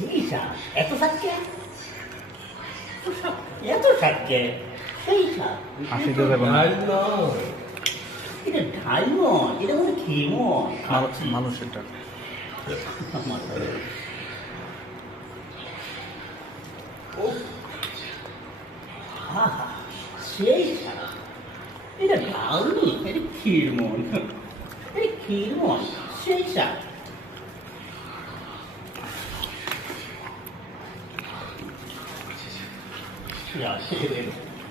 সেই সাপ এত সাপকে এত সাপকে সেই সাপ আসিতে দেব না এটা ঢাইমন এটা মনে খেমন মানুষেরটা আহা সেই সাপ এটা ঢালনি এটা ক্ষীরমন এটা ক্ষীরমন সেই সাপ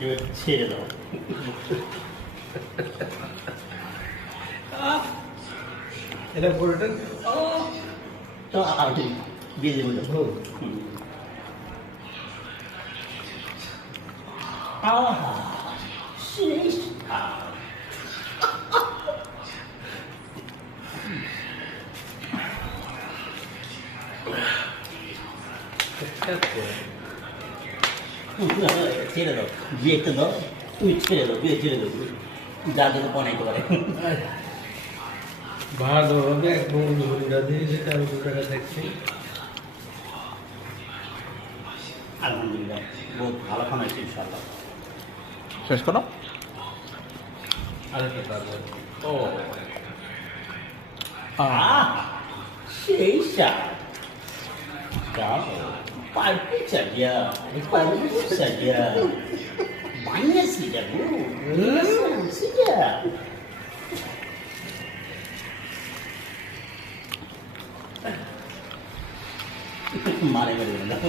এবার ছেড়ে দাও এটা পুরোটা তো আপনি দিয়ে দেবেন আহা সেই সাপ ছেড়ে দাও বিয়েতে দাও তুমি ছেড়ে দাও বিয়ে ছেড়ে দাও যা যেন বানাইতে পারে ভালোভাবে এক বন্ধু ঘুরে দিয়ে যেটা আমি 2 টাকা দেখছি আলহামদুলিল্লাহ বহুত ভালো খানা হয়েছে ইনশাআল্লাহ শেষ করো আরেকটা তারপর ও আহ সেই সাপ পার্টি চালিয়া পার্টি চালিয়া বানিয়েছি যাবো মানে মেরে